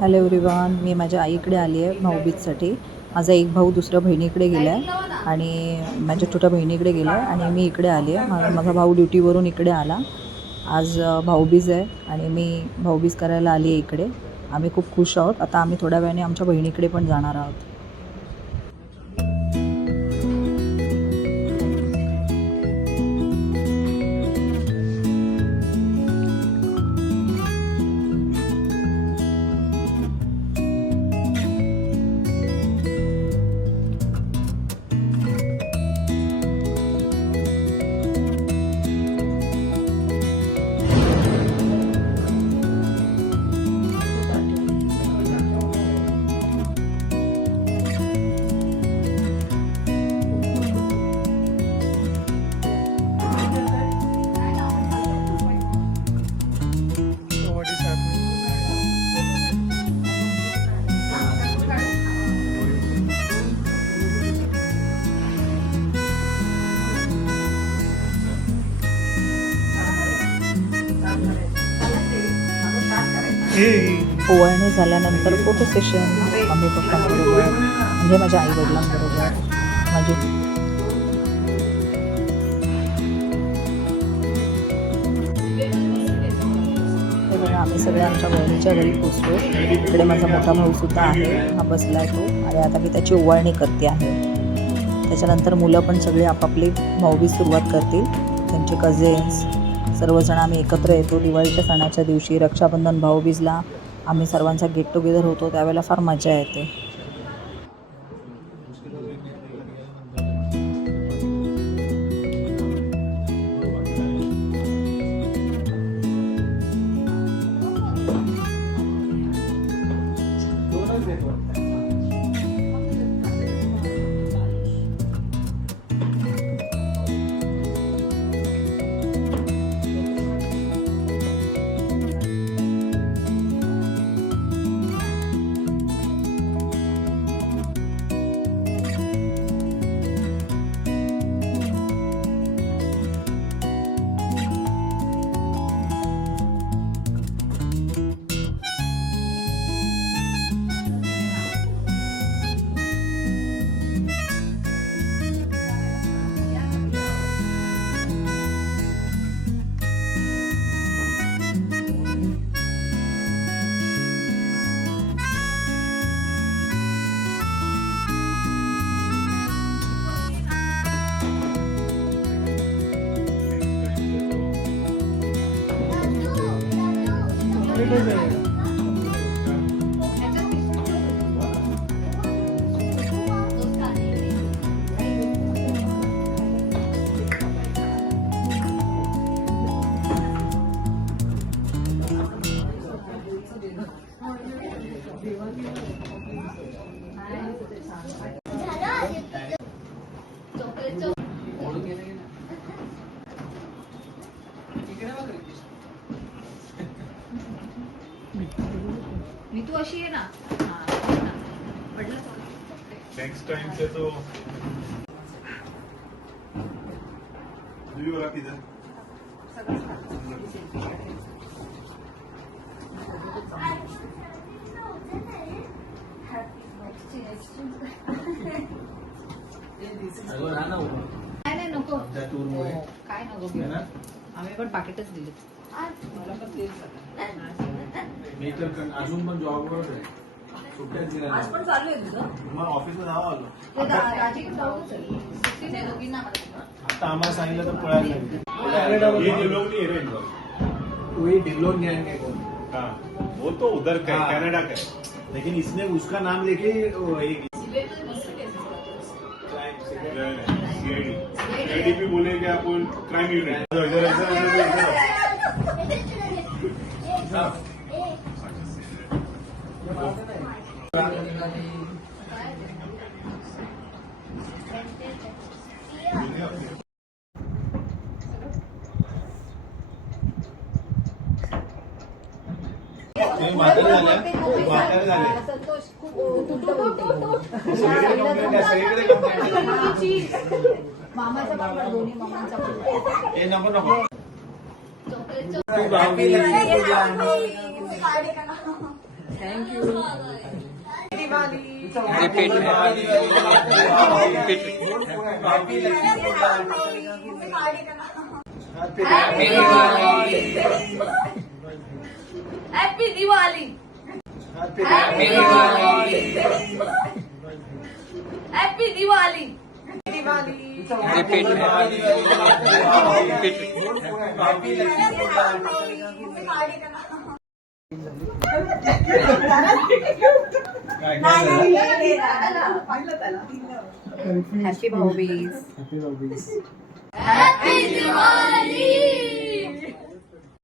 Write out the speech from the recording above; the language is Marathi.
हॅलो एव्हरीवन, मी माझ्या आईकडे आली आहे भाऊबीजसाठी. माझा एक भाऊ दुसऱ्या बहिणीकडे गेला आहे आणि माझ्या छोट्या बहिणीकडे गेला आहे आणि मी इकडे आली आहे. माझा भाऊ ड्युटीवरून इकडे आला. आज भाऊबीज आहे आणि मी भाऊबीज करायला आली आहे इकडे. आम्ही खूप खुश आहोत. आता आम्ही थोड्या वेळाने आमच्या बहिणीकडे पण जाणार आहोत. ओवाळणी झाल्यानंतर फोटो सेशन मम्मी पप्पांबरोबर, म्हणजे माझ्या आई वडिलांबरोबर. माझी हे बघा, आम्ही सगळे आमच्या बहिणीच्या घरी पोचलो. इकडे माझा मोठा भाऊ सुद्धा आहे, हा बसला आहे तो, आणि आता मी त्याची ओवाळणी करते आहे. त्याच्यानंतर मुलं पण सगळे आपापली भाऊबीज सुरुवात करतील. त्यांचे कझिन्स सर्वजण आम्ही एकत्र येतो दिवाळीच्या सणाच्या दिवशी. रक्षाबंधन, भाऊबीजला आम्ही सर्वांचा गेट टुगेदर होतो, त्यावेळेला फार मजा येते. मी तू अशी आहे ना, नेक्स्ट टाइम से तो नाही नको काय नको, आम्ही पण पाकिटच दिले. मला पण तेच मी तर अजून पण जॉबवर आहे, सुट्ट्याच दिल्या आज पण चालू आहे तुझं. मग ऑफिसला जावं आलो. आता आम्हाला सांगितलं तर पळायला लागेल. कोई डिलोन गैंग कौन? हाँ, वो तो उधर का है, कनाडा का है. लेकिन इसने उसका नाम लेके एक सीआईडी बोलेंगे आपण क्राइम युनिट. म्हातारे झाले. संतोष खूप मामाचा बाबा, दोन्ही मामांचा ए नको नको. Thank you. Happy Diwali. Happy Diwali. Happy Bhaubeej. Happy Diwali.